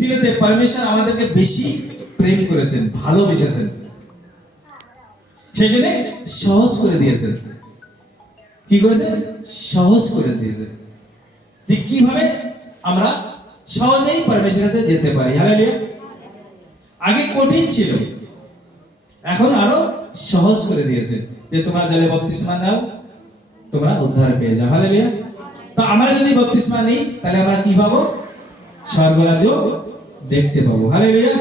দিনেতে পরমেশ্বর আমাদেরকে বেশি প্রেম করেছেন, ভালোবেসেছেন, সেই জন্য সহজ করে দিয়েছেন। কি করেছেন? সহজ করে দিয়েছেন। যে কিভাবে আমরা সহজেই পরমেশ্বরের কাছে যেতে পারি। হালেলুয়া। আগে কঠিন ছিল, এখন আরো সহজ করে দিয়েছে, যে তোমরা জলে বাপ্তিস্মা নাও, তোমরা উদ্ধার পেয়ে যাও। হালেলুয়া। তো আমরা যদি বাপ্তিস্মা নিই, তাহলে আমরা কি পাবো? স্বর্গরাজ্য দেখতে পাবো। হালেলুয়া।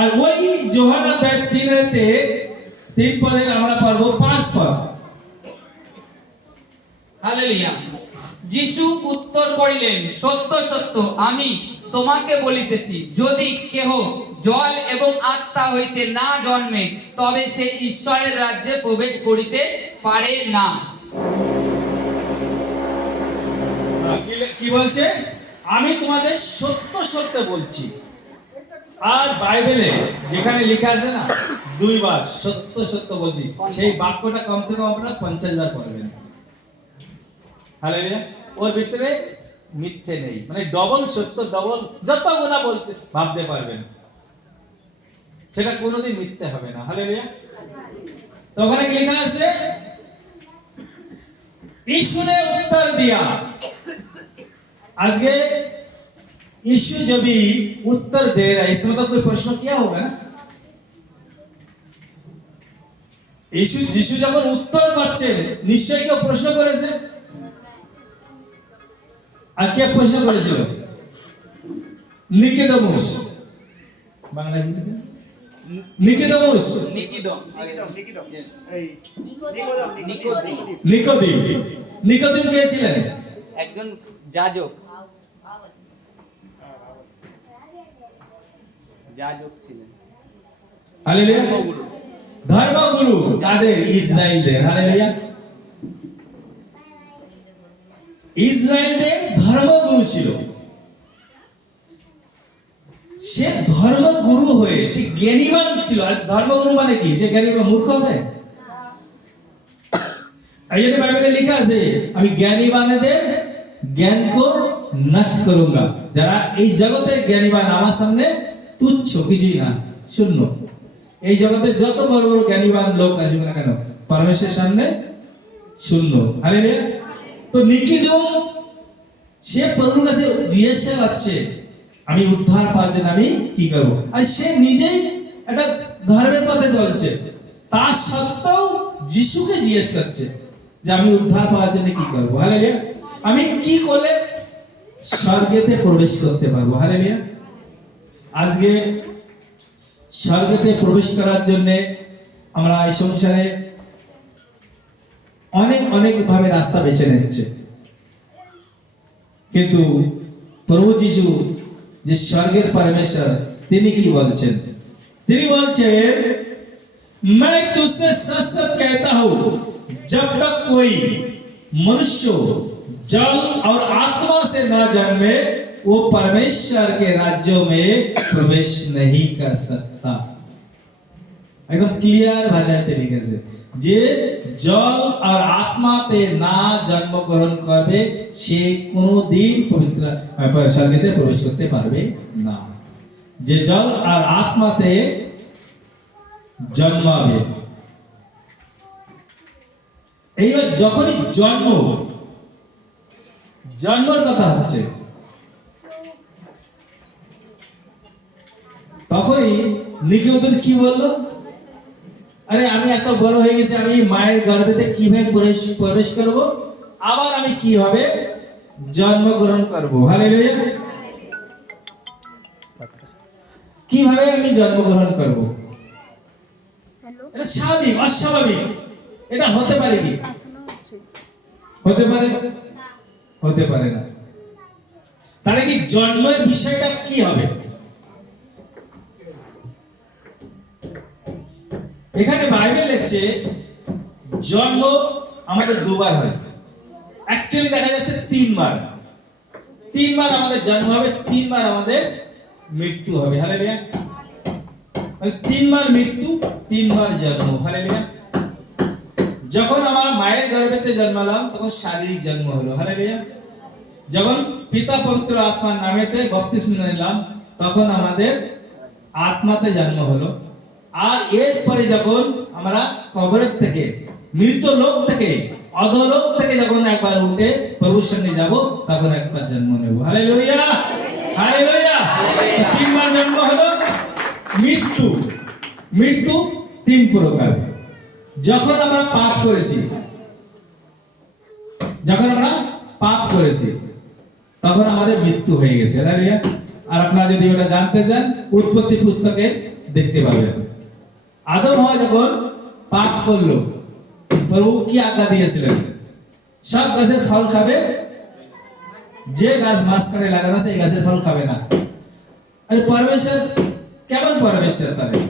আর ওই যোহানা 3:3 3 পদে আমরা পারবো 5 পদ। হালেলুয়া। যিশু উত্তর করিলেন, সত্য সত্য আমি তোমাকে বলিতেছি, যদি কেহ জল এবং আত্মা হইতে না জন্মে, তবে সে ঈশ্বরের রাজ্যে প্রবেশ করিতে পারে না। কি বলছে? আমি তোমাদের সত্য সত্য বলছি। আর বাইবেলে যেখানে লেখা আছে না 2 বার সত্য সত্য বলছি, সেই বাক্যটা কমসে কম আপনারা 50 বার পড়বেন। হালেলুয়া। ওর ভিতরে মিথ্যে নেই, মানে ডবল সত্য, ডবল যত গুণা বলতে ভাবতে পারবেন, সেটা কোনোদিন মিথ্যে হবে না। হালেলুয়া। তো ওখানে লেখা আছে, यीशु ने उत्तर दिया। आज के यीशु जब भी उत्तर दे रहा है, इसमें तो कोई प्रश्न किया होगा ना। यीशु যখন উত্তর করছেন, নিশ্চয়ই কেউ প্রশ্ন করেছে। আর কে প্রশ্ন করেছিল? নিকোদেমুস। বাংলা নিকোদেমুস, নিকোদিম কে ছিলেন? একজন যাজক ছিলেন। হালেলুয়া। ধর্মগুরু কাদের? ইসরায়েলদের। হালেলুয়া। ইসরায়েলদের ধর্মগুরু ছিল। সে ধর্মগুরু হয়ে সে জ্ঞানীবান ছিল। আর ধর্মগুরু মানে কি? সে জ্ঞানীবান, মূর্খ হবে? এই জন্য বাইবেলে লেখা আছে, আমি জ্ঞানীবানদের জ্ঞান কো নষ্ট করুঙ্গা। যারা এই জগতে জ্ঞানীবান, আমার সামনে তুচ্ছ, কিছুই না, শূন্য। এই জগতে যত বড় বড় জ্ঞানীবান লোক আসবে না কেন, পরমেশ্বরের সামনে শূন্য। হালেলুয়া। তো নিকোদেম সে প্রভুর কাছে জিজ্ঞাসা করছে, আমি উদ্ধার পাওয়ার জন্য আমি কি করব? আর সে নিজেই একটা ধর্মের পথে চলছে, তা সত্ত্বেও যিশুকে জিজ্ঞেস করছে যে আমি উদ্ধার পাওয়ার জন্য কি করব? হালেলুয়া। আমি কি করলে স্বর্গেতে প্রবেশ করতে পারবো? হালেলুয়া। আজকে স্বর্গেতে প্রবেশ করার জন্য আমরা এই সংসারে অনেক অনেক ভাবে রাস্তা বেছে নিচ্ছে, কিন্তু প্রভু যিশু যে স্বর্গের পরমেশ্বর, তিনি কি বলছেন? তিনি বলছেন, मैं तुझसे सच सच कहता हूं, जब तक कोई मनुष्य जल और आत्मा से ना जन्मे, वो परमेश्वर के राज्य में प्रवेश नहीं कर सकता। एकदम क्लियर ভাষাতে লিখেছে যে জল আর আত্মাতে না জন্মগ্রহণ করবে, সে কোনোদিন পবিত্র স্বর্গেতে প্রবেশ করতে পারবে না। যে জল আর আত্মাতে জন্মাবে, এইবার যখনই জন্মের কথা হচ্ছে, তখনই নিকোদেম কি বললো? আরে আমি এত বড় হয়ে গেছি, আমি মায়ের গর্ভেতে কিভাবে প্রবেশ করব? আবার আমি কিভাবে জন্মগ্রহণ করব? হালেলুয়া। কিভাবে আমি জন্মগ্রহণ করব? এটা স্বাভাবিক, অস্বাভাবিক? এটা হতে পারে কি? হতে পারে? হতে পারে না। তাহলে কি জন্মের বিষয়টা কি হবে? এখানে বাইবেল লিখছে জন্ম আমাদের 2 বার হয়। অ্যাকচুয়ালি দেখা যাচ্ছে 3 বার। 3 বার আমাদের জন্ম হবে, 3 বার আমাদের মৃত্যু হবে। হালেলুয়া। মানে 3 বার মৃত্যু, 3 বার জন্ম। হালেলুয়া। যখন আমরা মায়ের গর্ভেতে জন্মালাম, তখন শারীরিক জন্ম হলো। হালেলুয়া। যখন পিতা পবিত্র আত্মার নামেতে বাপ্তিস্ম নিলাম, তখন আমাদের আত্মাতে জন্ম হলো। আর এরপরে যখন আমরা কবরের থেকে, মৃত লোক থেকে, অধলোক থেকে যখন একবার উঠে প্রভুর সঙ্গে যাব, তখন একবার জন্ম নেব। Hallelujah, hallelujah. তিনবার জন্ম হলো। মৃত্যু, মৃত্যু তিন প্রকার। যখন আমরা পাপ করেছি, যখন আমরা পাপ করেছি, তখন আমাদের মৃত্যু হয়ে গেছে। হালেলুয়া। আর আপনারা যদি ওটা জানতে চান, উৎপত্তি পুস্তকে দেখতে পাবেন। আদম হাওয়া যখন পাপ করলো, প্রভু কি আজ্ঞা দিয়েছিলেন? সব গাছের ফল খাবে, যে গাছ মাঝখানে লাগানো আছে এই গাছের ফল খাবে না। আরে পরমেশ্বর কেমন পরমেশ্বর? তাহলে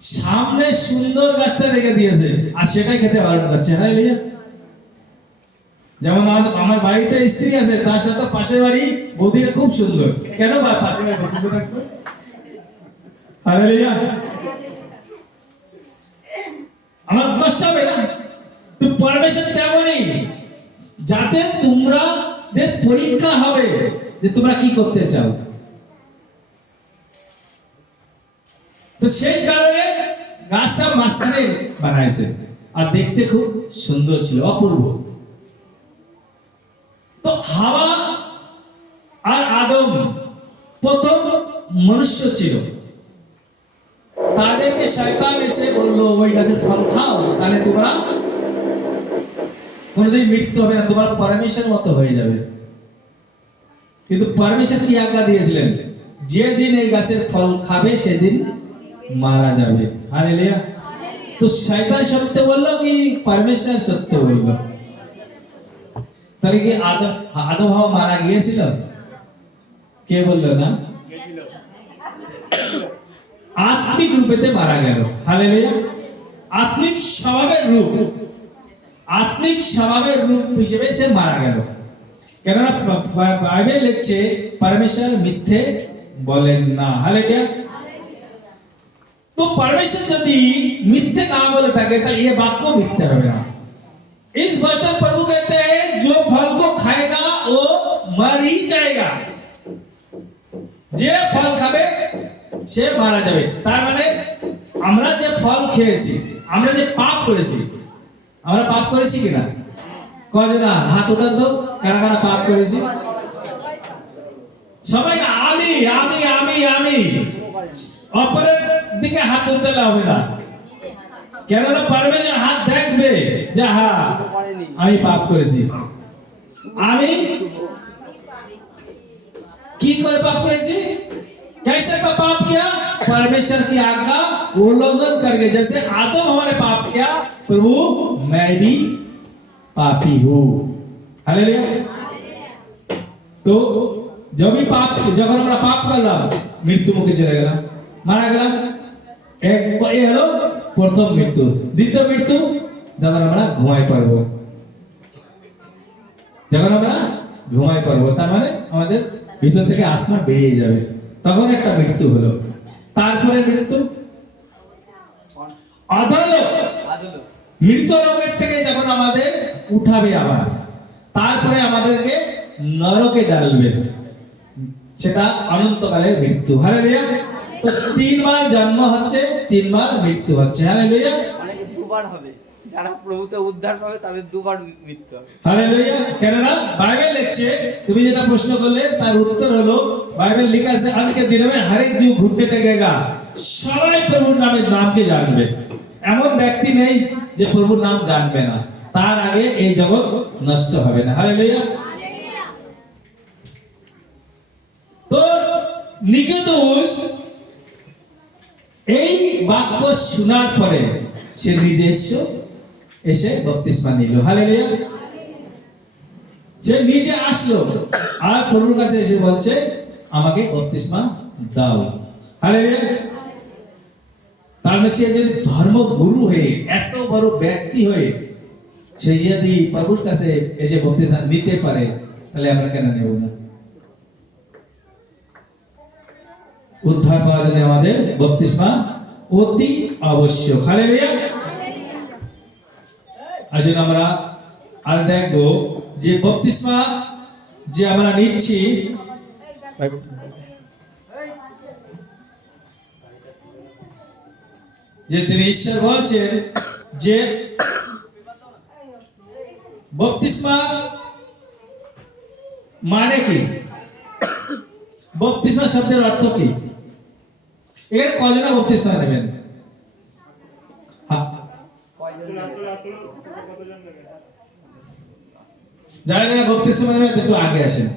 সামনে সুন্দর গাছটা রেখে দিয়েছে আর সেটাই খেতে বারণ করছে। হ্যাঁ লিয়া, যেমন আমার বাড়িতে স্ত্রী আছে, তার সাথে পাশের বাড়ি বৌদিরা খুব সুন্দর। কেন বা পাশের বাড়ি সুন্দর থাকবে? হালেলুয়া। আমার কষ্ট হবে না? তো পরমেশ্বর তেমনই, যাতে তোমরা পরীক্ষা হবে যে তোমরা কি করতে চাও। তো সেই কারণে গাছটা মাঝখানে বানাইছে, আর দেখতে খুব সুন্দর ছিল, অপূর্ব। তো হাওয়া আর আদম প্রথম মনুষ্য ছিল। তাদেরকে শয়তান এসে বললো ওই গাছের ফল খাও, তাহলে তোমরা কোনোদিন মৃত্যু হবে না, তোমার পরমেশ্বর মতো হয়ে যাবে। কিন্তু পরমেশ্বর কি আজ্ঞা দিয়েছিলেন? যেদিন এই গাছের ফল খাবে সেদিন মারা যাবে। হালেলুয়া। তো শয়তান সত্য বললো কি পরমেশ্বর সত্য বললো? তাহলে কি আদম হাওয়া মারা গিয়েছিল? কে বললো না? আত্মিক রূপেতে মারা গেল। হালেলুয়া। আত্মিক স্বভাবের রূপ, আত্মিক স্বভাবের রূপ হিসেবে সে মারা গেল। কেননা বাইবেল লিখছে পরমেশ্বর মিথ্যে বলেন না। হালেলুয়া। तो परमेश्वर यदि मिथ्या ना बोले ताकि तो ये बात को मिथ्या होगा। इस वचन प्रभु कहते हैं जो फल को खाएगा वो मर ही जाएगा। যে ফল খাবে সে মারা যাবে। তার মানে আমরা যে ফল খেয়েছি, আমরা যে পাপ করেছি, আমরা পাপ করেছি কিনা? কয়জনা হাত উঠান তো, কারা কারা পাপ করেছি? সবাই না, আমি আমি আমি আমি। অপরের দিকে হাত উঠালে হবে না, কেননা পরমেশ্বর হাত দেখবে যে হ্যাঁ আমি পাপ করেছি। আমি কি করে পাপ করেছি? कैसे पाप किया? परमेश्वर की आज्ञा उल्लंघन करके। जैसे आदम हमारे पाप किया, प्रभु मैं भी पापी हूँ। हालेलुया। तो जब भी पाप, जब আমরা পাপ করলাম মৃত্যু মুখে চলে গেলাম, মারা গেলাম। এই হলো প্রথম মৃত্যু। দ্বিতীয় মৃত্যু যখন আমরা ঘুমাই পড়বো, যখন আমরা ঘুমাই পড়বো, তার মানে আমাদের ভিতর থেকে আত্মা বেরিয়ে যাবে, তখন একটা মৃত্যু হলো। তারপরে মৃত্যু অধলোক, মৃত লোকের থেকে যখন আমাদের উঠাবে আবার, তারপরে আমাদেরকে নরকে ডালবে, সেটা অনন্তকালের মৃত্যু। হালেলুয়া। তো তিনবার জন্ম হচ্ছে, তিনবার মৃত্যু হচ্ছে। হালেলুয়া। অনেকে দুবার হবে, যারা প্রভুতে উদ্ধার পাবে তাদের দুবার মৃত্যু হবে। হালেলুয়া। কেননা বাইবেল লিখছে, তুমি যেটা প্রশ্ন করলে তার উত্তর হলো, বাইবেল লেখা আছে अंत के दिन में हर एक जीव घुटने टेकेगा। সবাই প্রভুর নামকে জানবে। এমন ব্যক্তি নেই যে প্রভুর নাম জানবে না। তার আগে এই জগৎ নষ্ট হবে না। হালেলুয়া। তো নিকোদেমুস এই বাক্য শোনার পরে সে নিজে এসে বপ্তিস্মা নিল। হালেলুয়া। সে নিজে আসলো আর প্রভুর কাছে এসে বলছে আমাকে বপ্তিস্মা দাও। হালেলুয়া। তার মানে সে যদি ধর্মগুরু হয়ে, এত বড় ব্যক্তি হয়ে সে যদি প্রভুর কাছে এসে বপ্তিস্মা নিতে পারে, তাহলে আমরা কেন নেব না? উদ্ধার পাওয়ার জন্য আমাদের বপ্তিস্মা অতি আবশ্যক। হালেলুয়া। আসুন আমরা আর দেখবো যে বপ্তিস্মা যে আমরা নিচ্ছি, যে তিনি ঈশ্বর বলছেন যে বপ্তিস্মা মানে কি, বপ্তিস্মা শব্দের অর্থ কি? এখানে কজনা বপ্তিস্মা নেবেন? যারা যারা বপ্তিস্মা নেবেন একটু আগে আসেন।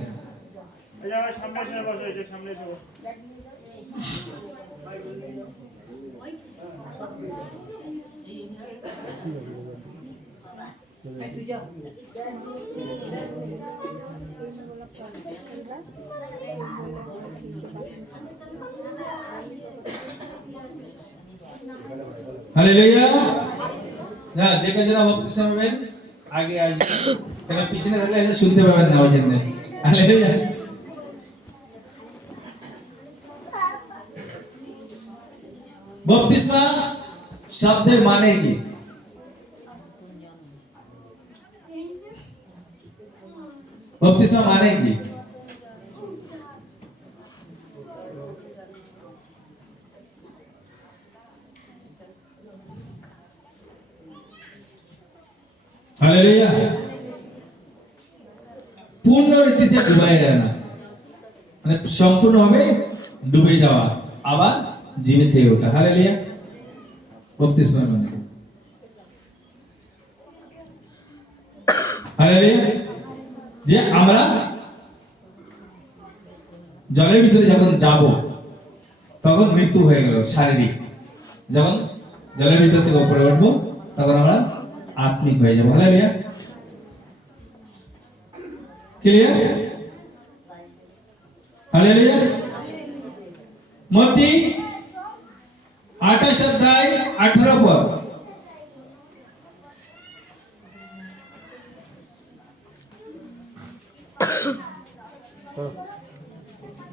हालेलुया। না যে কাজরা বপ্তিস্মা নেবেন আগে আসবেন, কারণ পিছনে থাকলে এটা শুনতে পাবেন না ওই জন্য। হালেলুয়া। বপ্তিস্মা শব্দের মানে কি? বপ্তিস্মা মানে কি? हालेलुया। पूर्ण रीति से डुबाया जाना মানে সম্পূর্ণভাবে ডুবে যাওয়া আবার জীবিত হয়ে ওঠা। হালেলুয়া। বপ্তিস্মা মানে হালেলুয়া যে আমরা জলের ভিতরে যখন যাব তখন মৃত্যু হয়ে গেল শারীরিক, যখন জলের ভিতর থেকে উপরে উঠবো তখন আমরা आत्मिक হয়ে যাব। हालेलुया। क्लियर? हालेलुया। मत्ती 28 अध्याय 18 पद।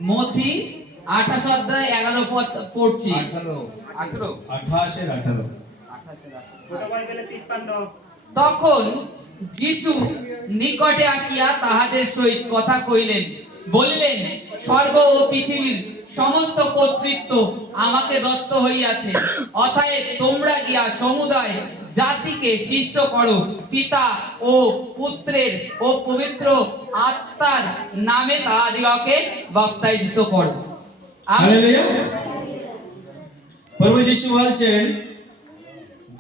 মথি 28 অধ্যায় 11 পদ পড়ছি। 18 তখন যিশু নিকটে আসিয়া তাহাদের সহিত কথা কইলেন, বলিলেন, স্বর্গ ও পৃথিবীর সমস্ত কর্তৃত্ব আমাকে দত্ত হইয়াছে। অতএব তোমরা গিয়া সমুদায় জাতিকে শিষ্য করো, পিতা ও পুত্রের ও পবিত্র আত্মার নামে তাহাদিগকে বাপ্তাইজিত করো। हालेलुया। প্রভু যিশু বলছেন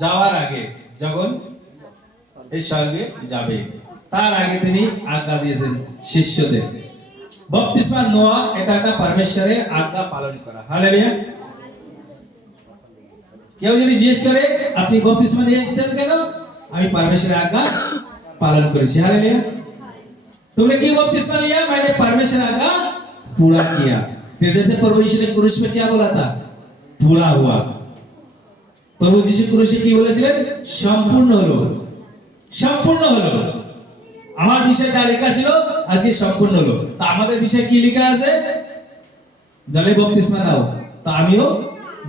যাওয়ার আগে, যখন এই স্বর্গে যাবে তার আগে তিনি আজ্ঞা দিয়েছেন শিষ্যদের। বপ্তিস্মা নেওয়া এটা একটা পরমেশ্বরের আজ্ঞা পালন করা। হালেলুয়া। কেউ যদি জিজ্ঞেস করে আপনি বপ্তিস্মা নিয়ে এসেছেন কেন? আমি পরমেশ্বরের আজ্ঞা पालन करेছি। हालेलुया। तुमने क्यों बपतिस्मा लिया? मैंने परमेश्वर आज्ञा पूरा किया। फिर जैसे प्रभु यीशु ने क्रूस पे क्या बोला था? पूरा हुआ। प्रभु यीशु क्रूसे কি বলেছিলেন? সম্পূর্ণ হলো, সম্পূর্ণ হলো। আমার বিষয়ে যা লেখা ছিল আজকে সম্পূর্ণ হলো। তা আমাদের বিষয়ে কি লেখা আছে? জলে বপতিস্মা নাও। তা আমিও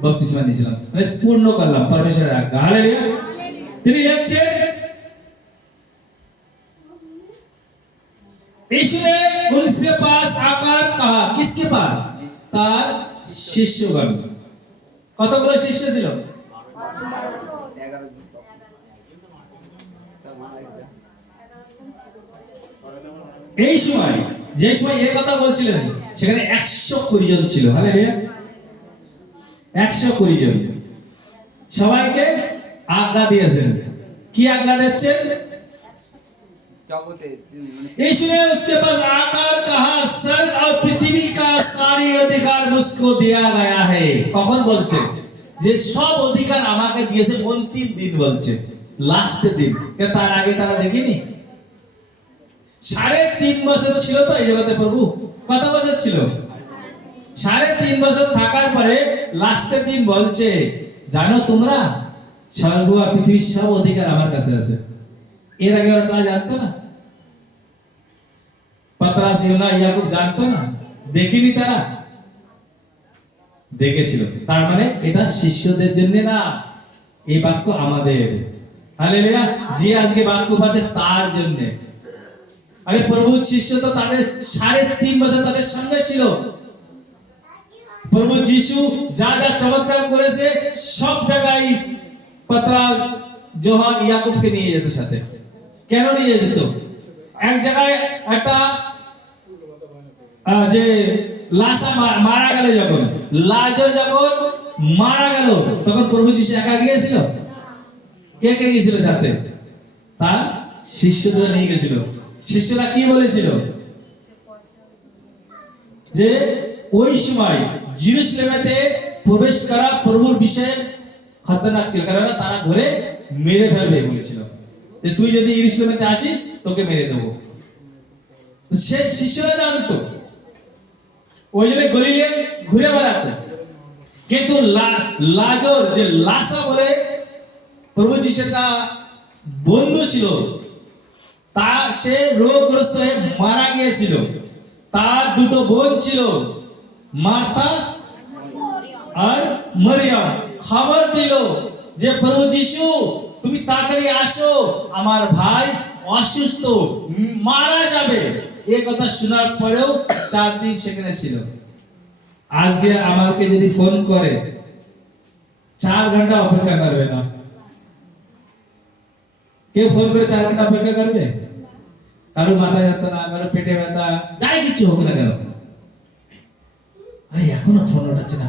বপতিস্মা নিয়েছিলাম, মানে পূর্ণ করলাম পরমেশ্বরের আজ্ঞা। হালেলুয়া। তিনি লিখছেন यीशु ने उनके पास आकर कहा, किसके पास? तार शिष्यगण। কতগুলো শিষ্য ছিল? এই সময় যে সময় এই কথা বলছিলেন সেখানে 120 জন ছিল। হালেলুয়া। 120 জন সবাইকে আজ্ঞা দিয়েছেন। কি আজ্ঞা দিচ্ছেন? यीशु ने उसके पास आकर कहा, स्वर्ग और पृथ्वी का सारी अधिकार मुझको दिया गया है। কখন বলছেন? যে সব অধিকার আমাকে দিয়েছে অন্তিম দিন বলছে, লাস্ট দিন। তার আগে তারা দেখেনি। 3.5 বছর ছিল তো এই জগতে প্রভু। কত বছর ছিল? 3.5 বছর থাকার পরে লাস্টের দিন বলছে, জানো তোমরা স্বর্গ আর পৃথিবীর সব অধিকার আমার কাছে আছে। এর আগে ওরা তারা জানতো না? পতরাস, ইউহানা, ইয়াকুব জানতো না? দেখেনি তারা? দেখেছিল। তার মানে এটা শিষ্যদের জন্য না, এই বাক্য আমাদের। হালেলুয়া। যে আজকে বাক্য পাচ্ছে তার জন্য। আরে প্রভু শিষ্য তো তাদের 3.5 বছর তাদের সঙ্গে ছিল। প্রভু যিশু যা যা চমৎকার করেছে সব জায়গায় পতরস যোহান ইয়াকুবকে নিয়ে যেত সাথে। কেন নিয়ে যেত? এক জায়গায় একটা যে লাসা মারা গেল, যখন লাজর যখন মারা গেল তখন প্রভু যিশু একা গিয়েছিল? কে কে গিয়েছিল সাথে? তার শিষ্যরা নিয়ে গেছিল। শিষ্যরা কি বলেছিল? যে ওই সময় জেরুজালেমেতে প্রবেশ করা প্রভুর বিষয়ে খতরনাক ছিল, কারণ তারা ধরে মেরে ফেলবে বলেছিল, যে তুই যদি জেরুজালেমেতে আসিস তোকে মেরে দেবো। সে শিষ্যরা জানতো, ওই জন্য গলিলে ঘুরে বেড়াতো। কিন্তু লাজর যে লাসা বলে প্রভু যিশুর বন্ধু ছিল, তা সে রোগগ্রস্ত হয়ে মারা গিয়েছিল। তার দুটো বোন ছিল, মার্থা আর মরিয়ম। খবর দিল যে প্রভু যিশু তুমি তাড়াতাড়ি আসো, আমার ভাই অসুস্থ, মারা যাবে। এই কথা শোনার পরেও 4 দিন সেখানে ছিল। আজকে আমাকে যদি ফোন করে 4 ঘন্টা অপেক্ষা করবে না? কেউ ফোন করে 4 ঘন্টা অপেক্ষা করবে? কারো মাথা যন্ত্রণা, কারো পেটে ব্যথা, যাই কিছু হোক না কেন, আরে এখনো ফোন ওঠাচ্ছে না,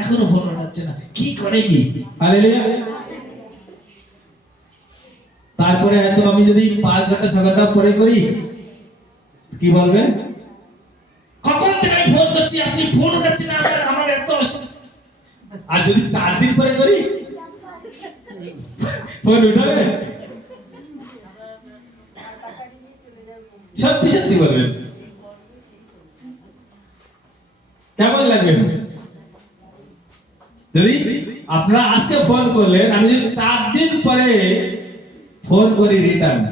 এখনো ফোন ওঠাচ্ছে না, কি করে কি? হালেলুয়া। তারপরে হয়তো আমি যদি 5 ঘন্টা 6 ঘন্টা পরে করি, কি বলবে? কখন থেকে আমি ফোন করছি, আপনি ফোন উঠাচ্ছেন না, আমার এত অসুবিধা। আর যদি 4 দিন পরে করি, ফোন উঠাবে? সত্যি সত্যি বলবেন, কেমন লাগবে? যদি আপনারা আজকে ফোন করলেন, আমি যদি 4 দিন পরে ফোন করি রিটার্ন,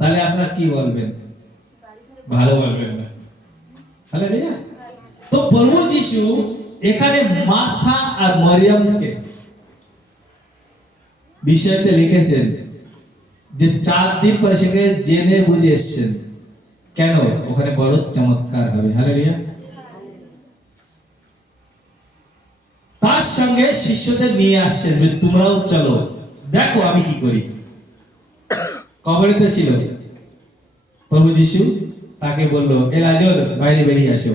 তাহলে আপনারা কি বলবেন? ভালো বলবেন না। হালেলুয়া। তো প্রভু যিশু এখানে মার্থা আর মরিয়মকে বিষয়টা লিখেছেন যে 4 দিন পরে সেখানে জেনে বুঝে এসেছেন। কেন? ওখানে বড় চমৎকার হবে। হালেলুয়া। তার সঙ্গে শিষ্যদের নিয়ে আসছেন যে তোমরাও চলো, দেখো আমি কি করি। কবরেতে ছিল প্রভু যিশু, তাকে বলল এ লাজর বাইরে বেরিয়ে আসো।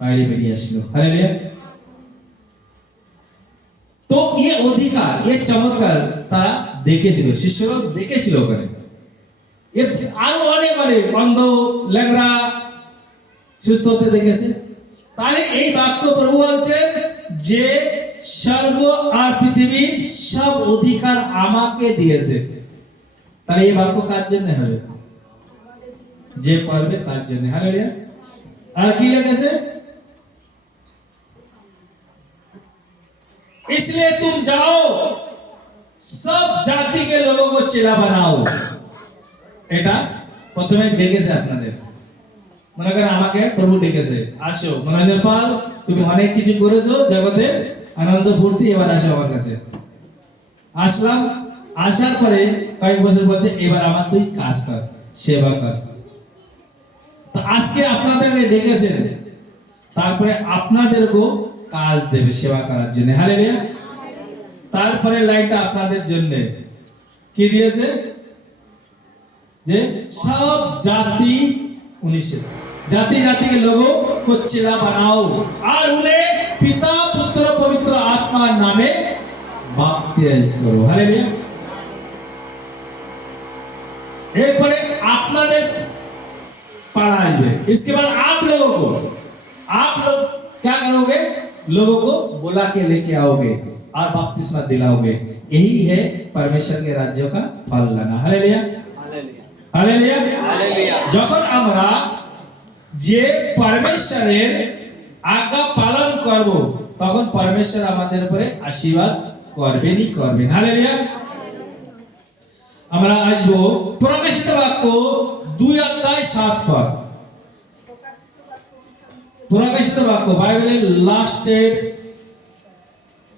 বাইরে বেরিয়ে আসলো। হালেলুয়া। তো এই অধিকার, এই চমৎকার তারা দেখেছিল, শিষ্যরা দেখেছিল। ওখানে আরো অনেক অনেক অন্ধ, ল্যাংড়া সুস্থ হতে দেখেছে। তাহলে এই বাক্য প্রভু বলছেন যে স্বর্গ আর পৃথিবীর সব অধিকার আমাকে দিয়েছে। তাহলে এই বাক্য কার জন্য হবে? যে পারবে তার জন্য। হালেলুয়া। আর কি লিখেছে? इसलिए तुम जाओ सब जाति के लोगों को चेला बनाओ। এটা প্রথমে ডেকেছে আপনাদের, মনে করেন আমাকে প্রভু ডেকেছে, আসো মনোরঞ্জন পাল, তুমি অনেক কিছু করেছো জগতে, আনন্দ ফুর্তি, এবার আসো আমার কাছে। আসলাম, আসার পরে কয়েক বছর বলছে এবার আমার তুই কাজ কর, সেবা কর। তো আজকে আপনাদেরকে ডেকেছেন, তারপরে আপনাদেরকেও কাজ দেবে সেবা করার জন্য। হালেলুয়া। তারপরে লাইনটা আপনাদের জন্য কি দিয়েছে? যে सब जाति 19 जाति जाति के लोगों को चेला बनाओ और उन्हें पिता पुत्र पवित्र आत्मा नामे बपतिस्म करो। हालेलुया। এরপরে আপনাদের पारा आएगा। इसके बाद आप लोगों को, आप लोग क्या करोगे? लोगों को बुला के लेके आओगे और बपतिस्मा दिलाओगे। यही है परमेश्वर के राज्य का फल लाना। हालेलुया। हालेलुया। हालेलुया। যখন আমরা যে পরমেশ্বরের আজ্ঞা পালন করব, তখন পরমেশ্বর আমাদের উপরে আশীর্বাদ করবেনই করবেন। হালেলুয়া। আমরা আসবো প্রকাশিত বাক্য 2 অধ্যায় 7 পদ। প্রকাশিত বাক্য বাইবেলের লাস্টের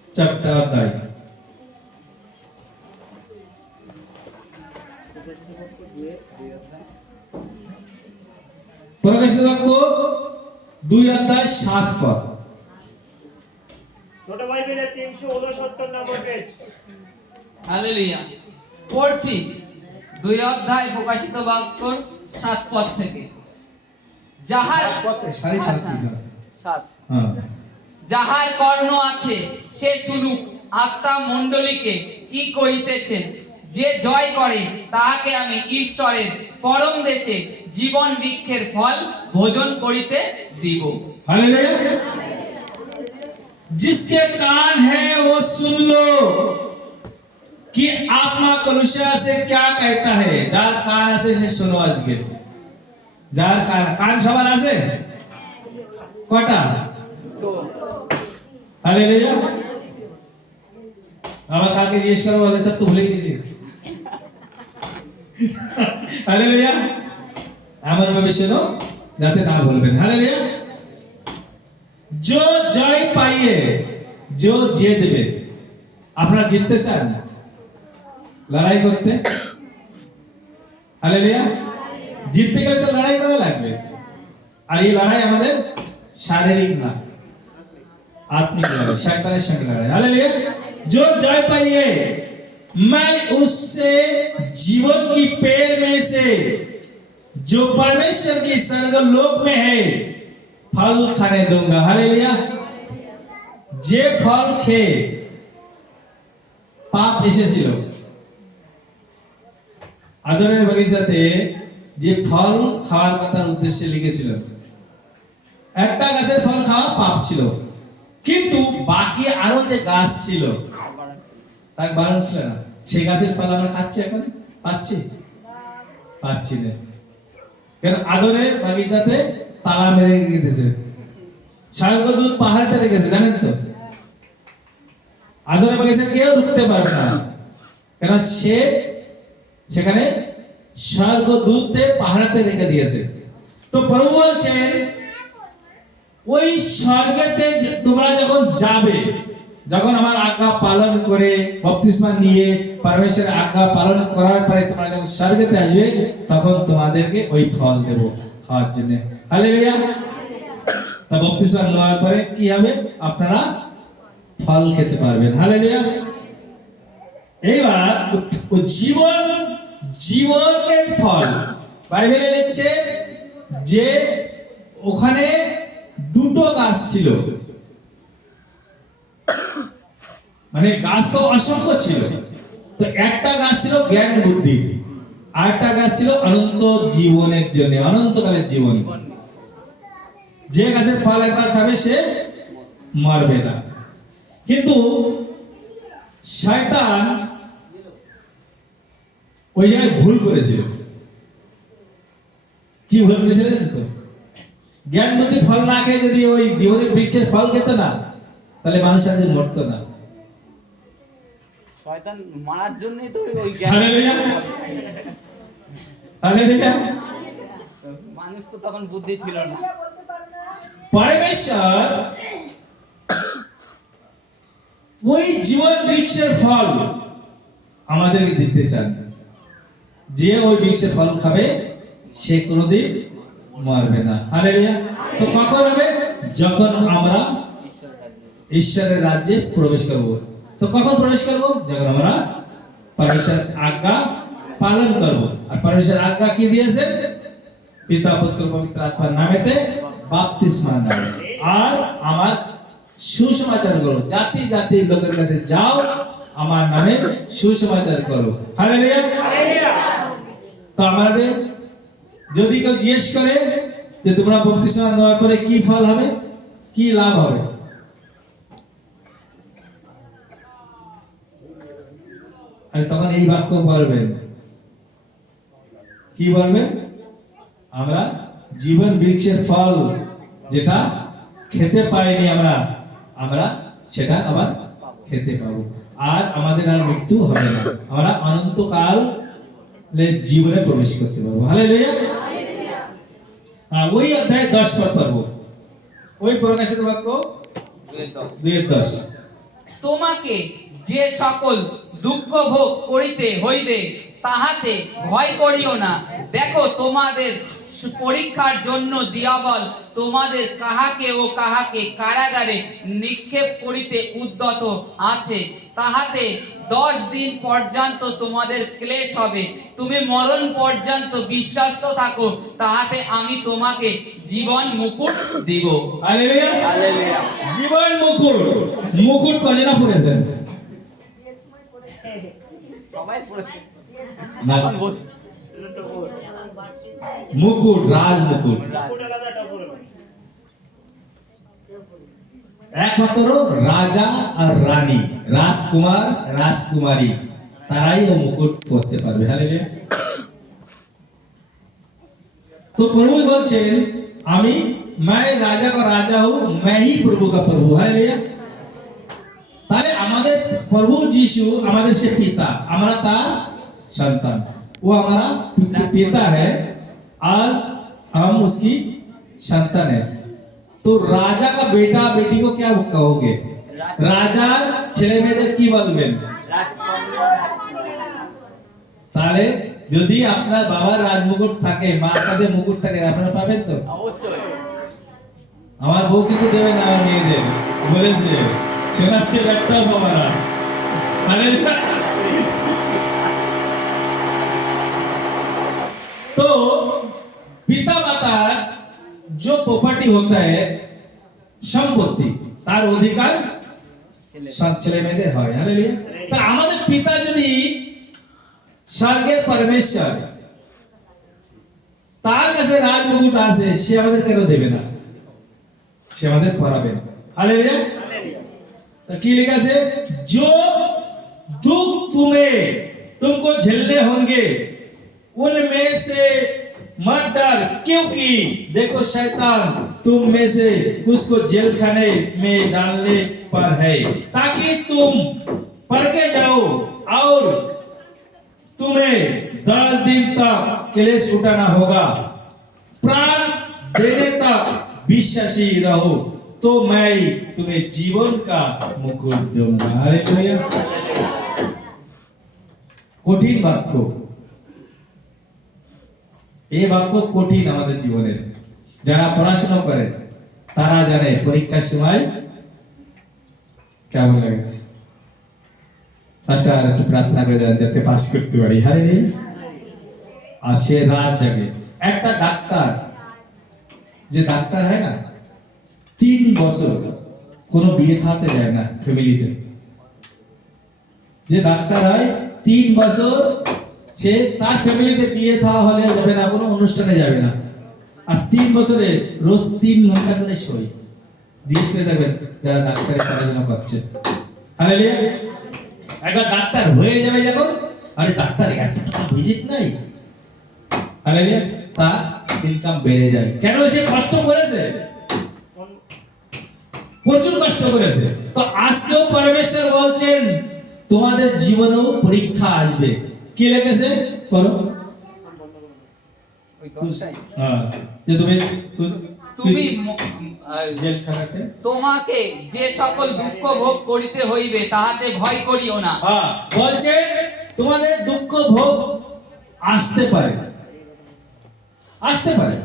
চ্যাপ্টার অধ্যায়। প্রকাশিত বাক্য 2 অধ্যায় 7 পদ। ছোট বাইবেলে 369 নম্বর পেজ। হালেলুয়া। পড়ছি 2 অধ্যায় প্রকাশিত বাক্যর 7 পদ থেকে। যাহার সাড়ে সাত কি হয়? সাত। হ্যাঁ। যাহার কর্ণ আছে সে শুনুক আত্মা মণ্ডলীকে কি কহিতেছেন। যে জয় করে তাহাকে আমি ঈশ্বরের পরম দেশে জীবন বৃক্ষের ফল ভোজন করিতে দিব। हालेलुया। जिसके कान है वो सुन लो कि आत्मा कलुषा से क्या कहता है। जार कान আছে সে শোনো আজকে। যার কান সবার আছে কটা? हालेलुया। আবার কালকে জিজ্ঞেস করবো বলে সব তো ভুলে গেছি। हालेलुया। এমন ভাবে শোনো যাতে না ভুলবেন। हालेलुया। जो जय पाइए, जो জিতবে। আপনারা জিততে চান লড়াই করতে? हालेलुया। জিততে গেলে তো লড়াই করা লাগবে। আর এই লড়াই আমাদের শারীরিক না, आत्मिक लड़ाई, शैतान संग लड़ाई। हालेलुया। जो जय पाइए मैं उससे जीवन की पेड़ में से जो परमेश्वर की स्वर्गलोक में है फल खाने दूंगा। हालेलुया। যে ফল খেয়ে পাপ এসেছিল, আদরের বাগিচাতে যে ফল খাওয়ার কথা উদ্দেশ্যে লিখেছিল, একটা গাছের ফল খাওয়া পাপ ছিল, কিন্তু বাকি আরো যে গাছ ছিল তার বারণ ছিল না। সেই গাছের ফল আমরা খাচ্ছি, এখন পাচ্ছি না। কেন? আদরের বাগিচাতে তালা মেরে রেখেছে, স্বর্গদূত পাহাড়েতে রেখেছে, জানেন তো? আদরের বাগিচা কেউ ঢুকতে পারবে না, কেন? সে সেখানে স্বর্গদূতদের পাহাড়েতে রেখে দিয়েছে। তো প্রভু বলছেন ওই স্বর্গেতে তোমরা যখন যাবে, যখন আমার আজ্ঞা পালন করে বাপ্তিস্মা নিয়ে পরমেশ্বরের আজ্ঞা পালন করার পরে তোমরা যখন স্বর্গেতে আসবে, তখন তোমাদেরকে ওই ফল দেব খাওয়ার জন্য। হালেলুয়া। তা বাপ্তিস্মা নেওয়ার পরে কি হবে? আপনারা ফল খেতে পারবেন। হালেলুয়া। এইবার জীবনের ফল বাইবেলে লিখছে যে ওখানে দুটো গাছ ছিল, মানে গাছ তো অসংখ্য ছিল। তো একটা গাছ ছিল জ্ঞান বুদ্ধির, আর একটা গাছ ছিল অনন্ত জীবনের জন্য, অনন্তকালের জীবন। যে গাছের ফল একবার খাবে সে মরবে না। কিন্তু শয়তান ওই জায়গায় ভুল করেছিল। কি ভুল করেছিল তো? জ্ঞান বুদ্ধি ফল না খেয়ে যদি ওই জীবনের বৃক্ষের ফল খেত না, তাহলে মানুষ আজ মরতো না। শয়তান মারার জন্যই তো ওই জ্ঞান। হালেলুয়া। হালেলুয়া। মানুষ তো তখন বুদ্ধি ছিল না। পরমেশ্বর ওই জীবন বৃক্ষের ফল আমাদেরকে দিতে চান। যে ওই বৃক্ষের ফল খাবে সে কোনোদিন মরবে না। হালেলুয়া। তো কখন হবে? যখন আমরা ঈশ্বরের রাজ্যে প্রবেশ করব। তো কখন প্রবেশ করব? যখন আমরা পরমেশ্বরের আজ্ঞা পালন করব। আর পরমেশ্বরের আজ্ঞা কি দিয়েছে? পিতা পুত্র পবিত্র আত্মার নামেতে বাপ্তিস্মা নাও, আর আমার সুসমাচার করো, জাতি জাতির লোকের কাছে যাও, আমার নামে সুসমাচার করো। হালেলুয়া। তো আমাদের যদি কেউ জিজ্ঞেস করে যে তোমরা বাপ্তিস্মা নেওয়ার পরে কি ফল হবে, কি লাভ হবে, তখন এই বাক্য বলবেন, কি বলবেন? আমরা জীবন বৃক্ষের ফল যেটা খেতে পাইনি আমরা সেটা আবার খেতে পাবো, আর আমাদের আর মৃত্যু হবে না, আমরা অনন্তকাল জীবনে প্রবেশ করতে পারবো। হালেলুয়া। ওই অধ্যায় 10 পদ পড়বো, ওই প্রকাশিত বাক্য 2:10। তোমাকে যে সকল দুঃখ ভোগ করিতে হইবে তাহাতে ভয় করিও না। দেখো তোমাদের পরীক্ষার জন্য দিয়াবল তোমাদের কাহাকে ও কাহাকে কারাগারে নিক্ষেপ করিতে উদ্যত আছে, তাহাতে 10 দিন পর্যন্ত তোমাদের ক্লেশ হবে। তুমি মরণ পর্যন্ত বিশ্বাস্ত থাকো, তাহাতে আমি তোমাকে জীবন মুকুট দিব। হালেলুয়া। হালেলুয়া। জীবন মুকুট, মুকুট কজনা পড়েছেন? সবাই পড়েছে। না, এখন বস- মুকুট, রাজ মুকুট। মুকুট আলাদা, টগর আলাদা। একমাত্র রাজা আর রানী, রাজকুমার রাজকুমারী, তারাই ও মুকুট পরতে পারবে। হালেলুয়া। तो प्रभु बोलছেন আমি मैं राजा का राजा हूं, मैं ही प्रभु का प्रभु। हालेलुया। তাহলে আমাদের প্রভু যিশু আমাদের সে পিতা, আমরা তার সন্তান, वो हमारा पिता है, आज हम उसकी संतान है। तो राजा का बेटा बेटी को क्या कहोगे? राजा ছেলে মেয়েদের কি বলবেন? তাহলে যদি আপনার বাবার রাজমুকুট থাকে, মার কাছে মুকুট থাকে, আপনারা পাবেন তো? অবশ্যই। আমার বউ কিন্তু দেবে না আমার মেয়েদের, বলেছে শোনাচ্ছে ব্যাগটাও বাবারা। हालेलुया। तो पिता माता जो प्रॉपर्टी होता है সম্পত্তি, তার অধিকার সব ছেলে মেয়েদের হয়। হালেলুয়া। তা আমাদের পিতা যদি স্বর্গের পরমেশ্বর, তার কাছে রাজমুকুট আছে, সে আমাদের কেন দেবে না? সে আমাদের পড়াবেন। হালেলুয়া। तो की लिखा है? जो दुख तुमको झेलने होंगे उनमें से मत डर, क्योंकि देखो शैतान तुम में से कुछ को जेल खाने में डालने पर है, ताकि तुम पढ़ के जाओ और तुम्हें 10 दिन तक क्लेश उठाना होगा। प्राण देने तक विश्वासी रहो, तो मैं तुम्हें जीवन का मुकुट दूंगा। हालेलुया। কঠিন বাক্য, এই বাক্য কঠিন আমাদের জীবনের। যারা পড়াশোনা করে তারা জানে পরীক্ষার সময় কেমন লাগে। ফার্স্ট আর একটু প্রার্থনা করে যান যাতে পাস করতে পারি। হালেলুয়া। আর সে রাত জাগে। একটা ডাক্তার, যে ডাক্তার হয় না, 3 বছর কোনো বিয়ে থাকতে যায় না ফ্যামিলিতে। যে ডাক্তার হয় 3 বছর সে তার ফ্যামিলিতে বিয়ে থাওয়া হলে যাবে না, কোনো অনুষ্ঠানে যাবে না। আর 3 বছরে রোজ 3 ঘন্টা করে শোয়। জিজ্ঞেস করে দেখবেন যারা ডাক্তারের পড়াশোনা করছে। হালেলুয়া। একবার ডাক্তার হয়ে যাবে যখন, আরে ডাক্তার এত টাকা ভিজিট নাই, হালেলুয়া, তার ইনকাম বেড়ে যায়। কেন? সে কষ্ট করেছে, প্রচুর কষ্ট করেছে। তো আজকেও পরমেশ্বর বলছেন তোমাদের জীবনেও পরীক্ষা আসবে। কি লিখেছে পড়ো। ওই দশটাই। হ্যাঁ, যে তুমি তুমি জেলখানাতে, তোমাকে যে সকল দুঃখ ভোগ করিতে হইবে তাহাতে ভয় করিও না। হ্যাঁ, বলছে তোমাদের দুঃখ ভোগ আসতে পারে, আসতে পারে,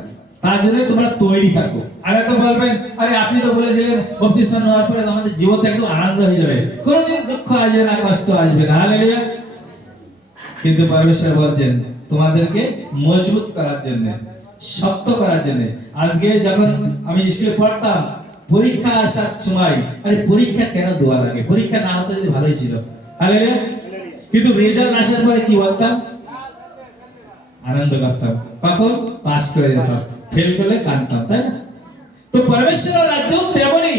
তার জন্য তোমরা তৈরি থাকো। আর তো বলবেন আরে আপনি তো বলেছিলেন বাপ্তিস্ম নেওয়ার পরে আমাদের জীবনটা একদম আনন্দ হয়ে যাবে, কোনোদিন দুঃখ আসবে না, কষ্ট আসবে না। হালেলুয়া। কিন্তু পরমেশ্বর বলছেন তোমাদেরকে মজবুত করার জন্য, শক্ত করার জন্য। আজকে যখন আমি স্কুলে পড়তাম, পরীক্ষা আসার সময় আরে পরীক্ষা কেন দেওয়া লাগে, পরীক্ষা না হতে যদি ভালোই ছিল। হালেলুয়া। কিন্তু রেজাল্ট আসার পরে কি বলতাম? আনন্দ করতাম, কখন পাস করে যেতাম, ফেল করলে কাঁদতাম, তাই না? তো পরমেশ্বরের রাজ্য তেমনই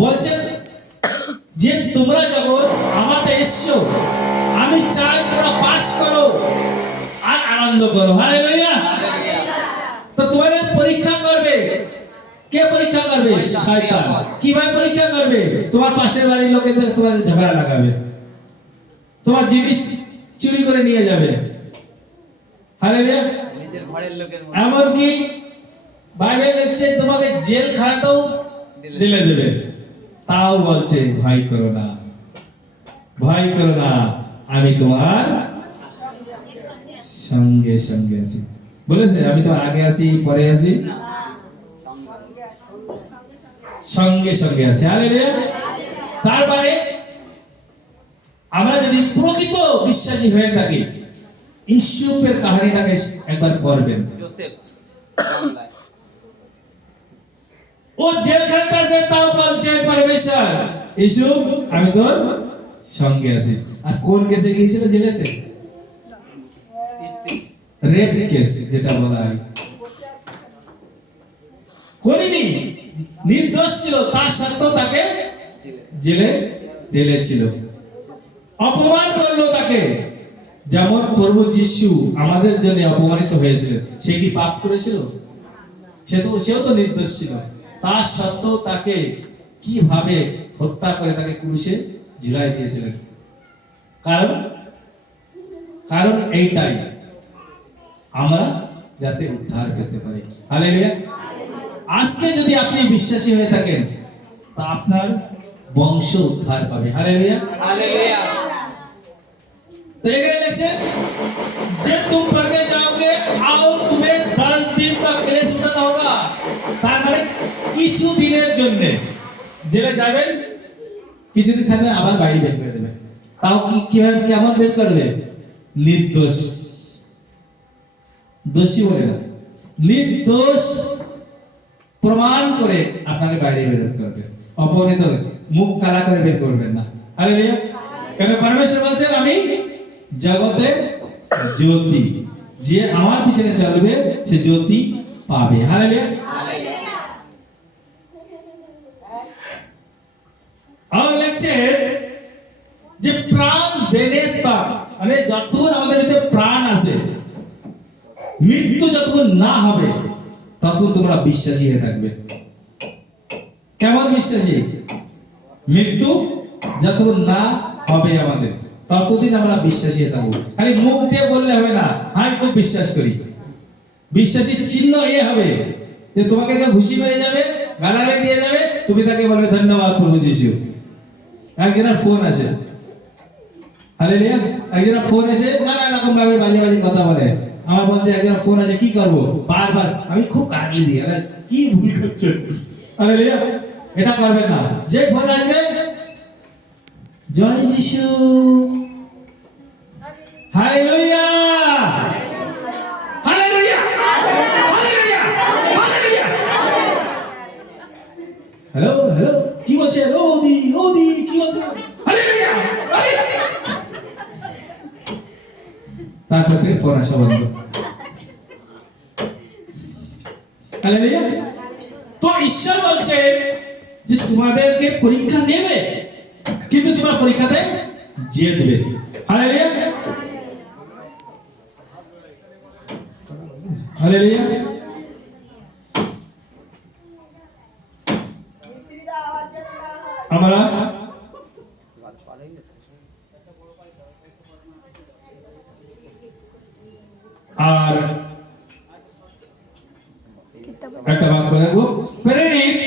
বলছেন যে তোমরা যখন আমাতে এসছো, আমি চাই তোমরা পাস করো আর আনন্দ করো। হালেলুয়া। তো তোমাদের পরীক্ষা করবে কে? পরীক্ষা করবে শয়তান। কিভাবে পরীক্ষা করবে? তোমার পাশের বাড়ির লোকেদের তোমাদের ঝগড়া লাগাবে, তোমার জিনিস চুরি করে নিয়ে যাবে। হালেলুয়া। নিজের ঘরের লোকের মধ্যে এমনকি বাইবেল লিখছে তোমাকে জেল খানাতেও ঢেলে দেবে। তাও বলছে ভয় করো না, ভয় করো না, আমি তোমার সঙ্গে সঙ্গে আছি। বলেছে আমি তো আগে আসি পরে আসি, সঙ্গে সঙ্গে আসি। হালেলুয়া। তার মানে আমরা যদি প্রকৃত বিশ্বাসী হয়ে থাকি, ইউসুফের কাহিনীটাকে একবার পড়বেন। জোসেফ বাংলায়। ও যেখানটা আছে তাও বলছে পরমেশ্বর, ইউসুফ আমি তোর সঙ্গে আছি। আর কোন কেসে গিয়েছিল জেলেতে? স্ত্রী। রেপ কেস যেটা বলা হয়। করিনি, নির্দোষ ছিল, তার সত্ত্বেও তাকে জেলে ঢেলেছিল, অপমান করলো তাকে। যেমন প্রভু যিশু আমাদের জন্য অপমানিত হয়েছিলেন, সে কি পাপ করেছিল? সেও তো নির্দোষ ছিল, তার সত্ত্বেও তাকে কিভাবে হত্যা করে তাকে ক্রুশে ঝুলাই দিয়েছিলেন। কারণ এইটাই, আমরা যাতে উদ্ধার পেতে পারি। হালেলুয়া। আজকে যদি আপনি বিশ্বাসী হয়ে থাকেন, তা আপনার বংশ উদ্ধার পাবে। হালেলুয়া। হালেলুয়া। तो ये क्या लिखे? जब तुम पढ़ के जाओगे और तुम्हें 10 दिन तक क्लेश उठाना होगा, তার মানে কিছু দিনের জন্য জেলে যাবেন, কিছুদিন থাকলে আবার বাইরে বের করে দেবে। তাও কিভাবে কেমন বের করবে? নির্দোষ, দোষী বলে না, নির্দোষ প্রমাণ করে আপনাকে বাইরে বের করবে। অপমানিত মুখ কালা করে বের করবেন না। হালেলুয়া। কারণ পরমেশ্বর বলছেন আমি জগতে জ্যোতি, যে আমার পিছনে চলবে সে জ্যোতি পাবে। হালেলুয়া। আর লেখছে যে প্রাণ দেনে তক, মানে যতক্ষণ আমাদের ভিতরে প্রাণ আছে, মৃত্যু যতক্ষণ না হবে ততক্ষণ তোমরা বিশ্বাসী হয়ে থাকবে। কেমন বিশ্বাসী? মৃত্যু যতক্ষণ না হবে আমাদের, ততদিন আমরা বিশ্বাসী হয়ে থাকবো। খালি মুখ দিয়ে বললে হবে না আমি খুব বিশ্বাস করি। বিশ্বাসীর চিহ্ন এ হবে যে তোমাকে কেউ ঘুষি মেরে যাবে, গালাগালি দিয়ে যাবে, তুমি তাকে বলবে ধন্যবাদ প্রভু যিশু। একজনের ফোন আছে, হালেলুয়া, একজনের ফোন এসে নানা রকম ভাবে বাজে বাজে কথা বলে। আমার বলছে একজনের ফোন আছে, কি করবো বারবার আমি খুব গালি দিই, কি ভুল করছে। হালেলুয়া। এটা করবেন না। যে ফোন আসবে জয় যিশু, hallelujah, hallelujah, hallelujah, hallelujah. Hello hello, কি বলছে? ওদি ওদি কি হচ্ছে? Hallelujah, hallelujah. তারপর থেকে ফোন আসা বন্ধ। হালেলুয়া। তো ঈশ্বর বলছে যে তোমাদেরকে পরীক্ষা নেবে, কিন্তু তোমরা পরীক্ষাতে জিতবে। Hallelujah, hallelujah. আমরা আর একটা বাক্য দেখো, প্রেরিত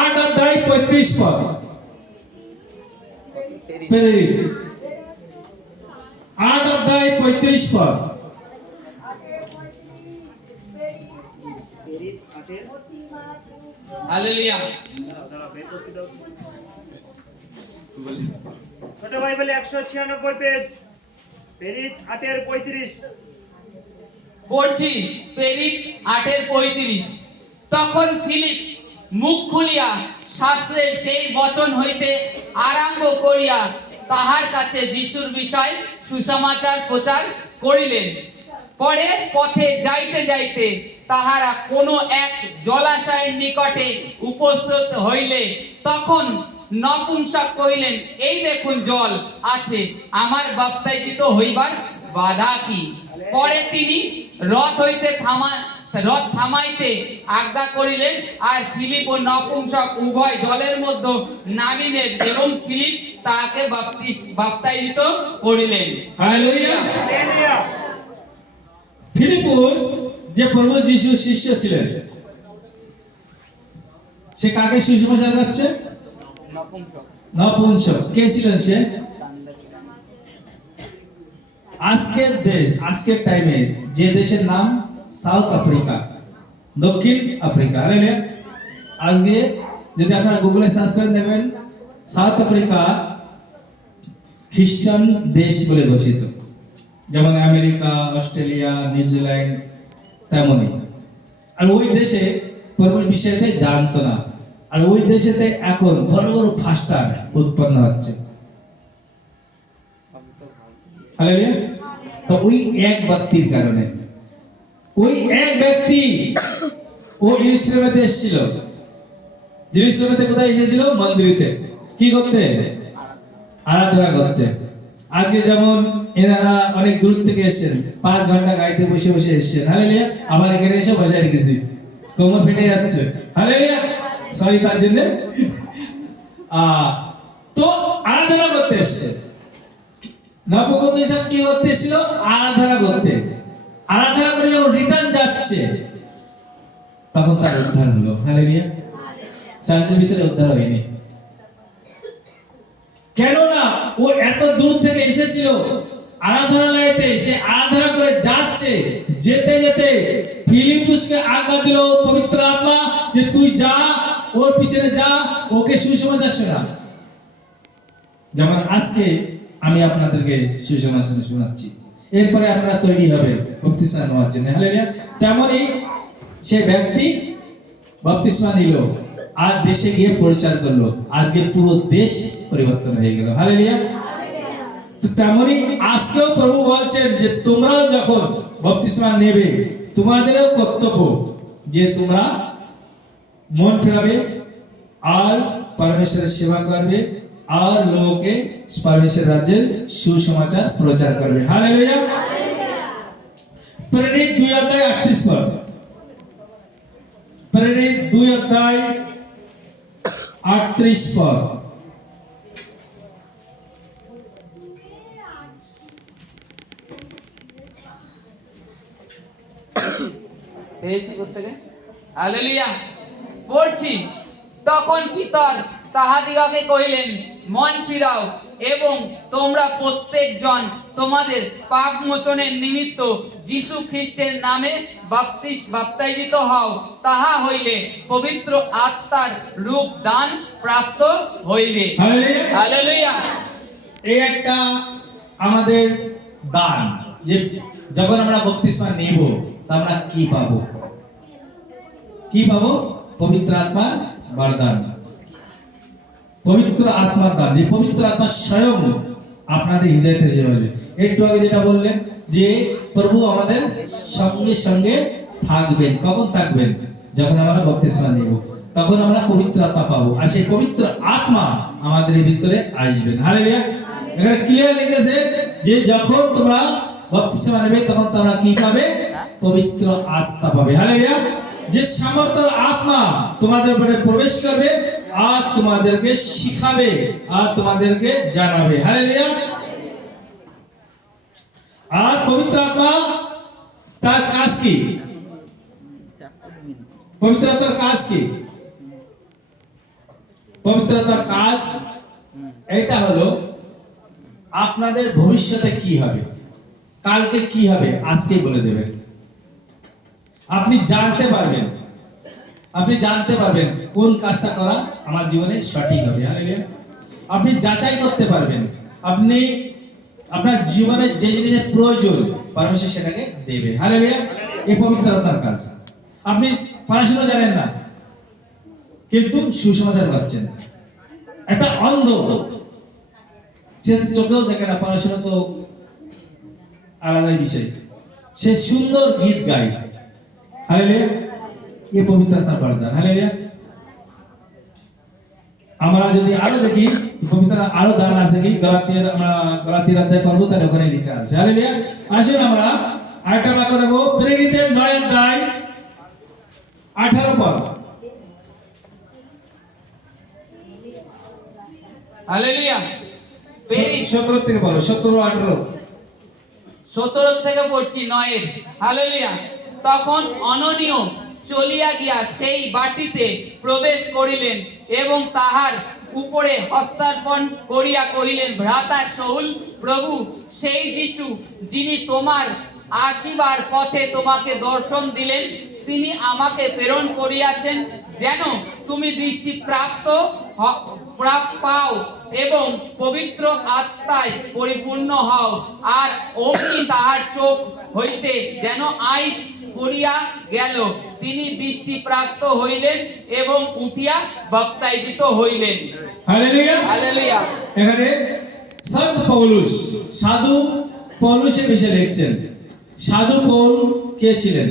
8 অধ্যায় 35 পদ। প্রেরিত 8 অধ্যায় 35 পদ। হালেলুয়া। ছোট বাইবেলে 196 পেজ, প্রেরিত 8:35। পড়ছি, প্রেরিত 8:35। তখন ফিলিপ মুখ খুলিয়া শাস্ত্রের সেই বচন হইতে আরম্ভ করিয়া তাহার কাছে যিশুর বিষয় সুসমাচার প্রচার করিলেন। পরে পথে যাইতে যাইতে তাহারা কোনো এক জলাশয়ের নিকটে উপস্থিত হইলে তখন নপুংসক কহিলেন, এই দেখুন জল আছে, আমার বাপ্তাইজিত হইবার বাধা কি? পরে তিনি রথ থামাইতে আজ্ঞা করিলেন, আর ফিলিপ ও নপুংসক উভয় জলের মধ্যে নামিলেন এবং ফিলিপ তাহাকে বাপ্তাইজিত করিলেন। হালেলুয়া। হালেলুয়া। ফিলিপুস যে প্রভু যিশুর শিষ্য ছিলেন, সে কাকে সুসমাচার করছে? নপুংসক। নপুংসক। কে ছিলেন সে? আজকের দেশ, আজকের টাইমে যে দেশের নাম সাউথ আফ্রিকা, দক্ষিণ আফ্রিকা। হালেলুয়া। আজকে যদি আপনারা গুগলে সার্চ করেন দেখবেন সাউথ আফ্রিকা খ্রিস্টান দেশ বলে ঘোষিত, যেমন আমেরিকা, অস্ট্রেলিয়া, নিউজিল্যান্ড তেমনই। আর ওই দেশে প্রভুর বিষয়তে জানতো না, আর ওই দেশেতে এখন বড় বড় ফাস্টার উৎপন্ন হচ্ছে। হালেলুয়া। তো ওই এক ব্যক্তির কারণে, ওই এক ব্যক্তি ও ইয়েরুশলেমেতে এসেছিল। ইয়েরুশলেমেতে কোথায় এসেছিল? মন্দিরেতে। কি করতে? আরাধনা করতে। আজকে যেমন এনারা অনেক দূর থেকে এসেছেন, 5 ঘন্টা গাড়িতে বসে বসে এসেছেন। হালেলুয়া। আবার এখানে এসে বসে রেখেছি, কোমর ফেটে যাচ্ছে। হালেলুয়া। সরি তার জন্য। তো আরাধনা করতে এসেছে। নবুকদ্নেছর কি করতে এসেছিল? আরাধনা করতে। আরাধনা করে যখন রিটার্ন যাচ্ছে তখন তার উদ্ধার হলো। হালেলুয়া। চার্চের ভিতরে উদ্ধার হয়নি, কেননা ও এত দূর থেকে এসেছিল আরাধনালয়েতে। সে আরাধনা করে যাচ্ছে, যেতে যেতে ফিলিপুসকে আজ্ঞা দিল পবিত্র আত্মা যে তুই যা, ওর পিছনে যা, ওকে সুসমাচার শোনা। যেমন আজকে আমি আপনাদেরকে সুসমাচার শোনাচ্ছি, এরপরে আপনারা তৈরি হবে বাপ্তিস্মা নেওয়ার জন্য। হালেলুয়া। তেমনই সে ব্যক্তি বাপ্তিস্মা নিল আর দেশে গিয়ে প্রচার করলো। আজকে পুরো দেশ পরিবর্তন হয়ে গেল। হালেলুয়া। তো তেমনই আজকেও প্রভু বলছেন যে তোমরাও যখন বাপ্তিস্মা নেবে তোমাদেরও কর্তব্য যে তোমরা মন ফেরাবে আর পরমেশ্বরের সেবা করবে আর লোককে পরমেশ্বরের রাজ্যের সুসমাচার প্রচার করবে। হালেলুয়া। প্রেরিত 2 অধ্যায় 38 পদ। প্রেরিত 2 অধ্যায় 38 পদ। পেয়েছি কোত্থেকে? হালেলুয়া। পড়ছি, তখন পিতর তাহাদিগকে কহিলেন, মন ফিরাও এবং তোমরা প্রত্যেকজন তোমাদের পাপ মোচনের নিমিত্ত যীশু খ্রিস্টের নামে বাপ্তাইজিত হও, তাহা হইলে পবিত্র আত্মার রূপ দান প্রাপ্ত হইবে। হালেলুয়া। হালেলুয়া। এই একটা আমাদের দান, যে যখন আমরা বাপ্তিস্মা নেব তা আমরা কি পাবো? কি পাবো? পবিত্র আত্মার বরদান, পবিত্র আত্মার দান। যে পবিত্র আত্মা স্বয়ং আপনাদের হৃদয়তে এসে বলবে। একটু আগে যেটা বললেন যে প্রভু আমাদের সঙ্গে সঙ্গে থাকবেন। কখন থাকবেন? যখন আমরা বাপ্তিস্মা নেব, তখন আমরা পবিত্র আত্মা পাবো, আর সেই পবিত্র আত্মা আমাদের ভিতরে আসবেন। হালেলুয়া। এখানে ক্লিয়ার লিখেছে যে যখন তোমরা বাপ্তিস্মা নেবে তখন তোমরা কি পাবে? পবিত্র আত্মা পাবে। হালেলুয়া। যে সামর্থ্য আত্মা তোমাদের উপরে প্রবেশ করবে আর তোমাদেরকে শিখাবে আর তোমাদেরকে জানাবে। হালেলুয়া। আর পবিত্র আত্মা তার কাজ কি? পবিত্র আত্মার কাজ কি? পবিত্র আত্মার কাজ এটা হলো আপনাদের ভবিষ্যতে কি হবে, কালকে কি হবে আজকে বলে দেবেন। আপনি জানতে পারবেন, আপনি জানতে পারবেন কোন কাজটা করা আমার জীবনে সঠিক হবে। হালেলুয়া। আপনি যাচাই করতে পারবেন, আপনি আপনার জীবনে যে জিনিসের প্রয়োজন পরমেশ্বর সেটাকে দেবে। হালেলুয়া। এই পবিত্র আত্মার কাজ। আপনি পড়াশোনা জানেন না কিন্তু সুসমাচার পাচ্ছেন। একটা অন্ধ, সে চোখেও দেখে না, পড়াশোনা তো আলাদাই বিষয়, সে সুন্দর গীত গায়। হালেলুয়া। এই পবিত্র আত্মার বরদান। হালেলুয়া। আমরা যদি আরো দেখি পবিত্র আরো দান আছে কি গলাতির অধ্যায় পড়বো, তার ওখানে লেখা আছে। হালেলুয়া। আসুন আমরা আরেকটা বাক্য দেখবো, প্রেরিতের 9 অধ্যায় 18 পদ। হালেলুয়া। 17 থেকে পড়ো, 17 18। 17 থেকে পড়ছি 9 এর। হালেলুয়া। তখন অননীয় চলিয়া গিয়া সেই বাটিতে প্রবেশ করিলেন এবং তাহার উপরে হস্তার্পণ করিয়া কহিলেন, ভ্রাতা শাউল, প্রভু সেই যিশু যিনি তোমার আসিবার পথে তোমাকে দর্শন দিলেন, তিনি আমাকে প্রেরণ করিয়াছেন যেন তুমি দৃষ্টি পাও এবং পবিত্র আত্মায় পরিপূর্ণ হও। আর অগ্নি তাহার চোখ হইতে যেন আইস পড়িয়া গেল। তিনি দৃষ্টি প্রাপ্ত হইলেন এবং উঠিয়া বাপ্তাইজিত হইলেন। হালেলুয়া। হালেলুয়া। এখানে সন্ত পৌলুস, সাধু পৌলুসের বিষয়ে লিখছেন। সাধু পৌল কে ছিলেন?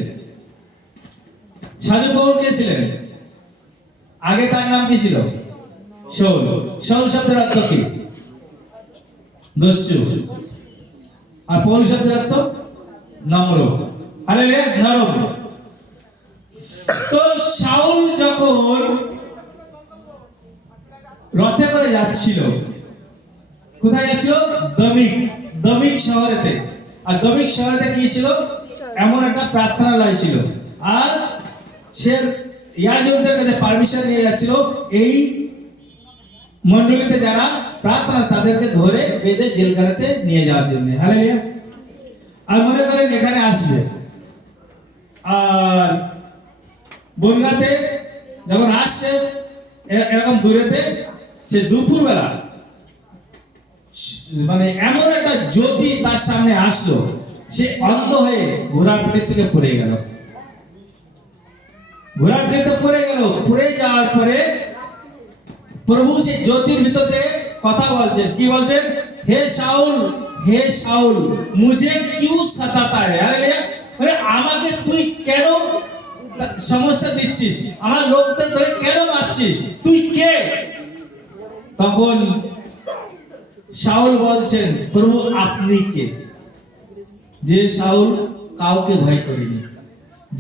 সাধু পৌল কে ছিলেন? আগে তার নাম কি ছিল? শাউল। শাউল শব্দের অর্থ কি? দস্যু। আর পৌল শব্দের অর্থ নম্র। হালেলুয়া, নরম। তো শাউল যখন রথে করে যাচ্ছিল, কোথায় যাচ্ছিল? দমিক শহরেতে। আর দমিক শহরেতে কি ছিল? এমন একটা প্রার্থনালয় ছিল। আর সে ইয়াজকদের কাছে পারমিশন নিয়ে যাচ্ছিল এই মণ্ডলীতে যারা প্রার্থনা তাদেরকে ধরে বেঁধে জেলখানাতে নিয়ে যাওয়ার জন্য। হালেলুয়া। আর মনে করেন এখানে আসবে, আর বনগাঁতে যখন আসছে এরকম দূরেতে, সে দুপুরবেলা মানে এমন একটা জ্যোতি তার সামনে আসলো, সে অন্ধ হয়ে ঘোড়ার পিঠ থেকে পড়ে গেল। ঘোড়ার পিঠে পড়ে গেল। পড়ে যাওয়ার পরে প্রভু সেই জ্যোতির ভিতর থেকে কথা বলছেন। কি বলছেন? হে শাউল, হে শাউল, মুঝে কিউ সতাতা है? হালেলুয়া। মানে আমাকে তুই কেন সমস্যা দিচ্ছিস? আমার লোকদের ধরে কেন মারছিস? তুই কে? তখন শাউল বলছেন, প্রভু আপনি কে? যে শাউল কাউকে ভয় করেনি,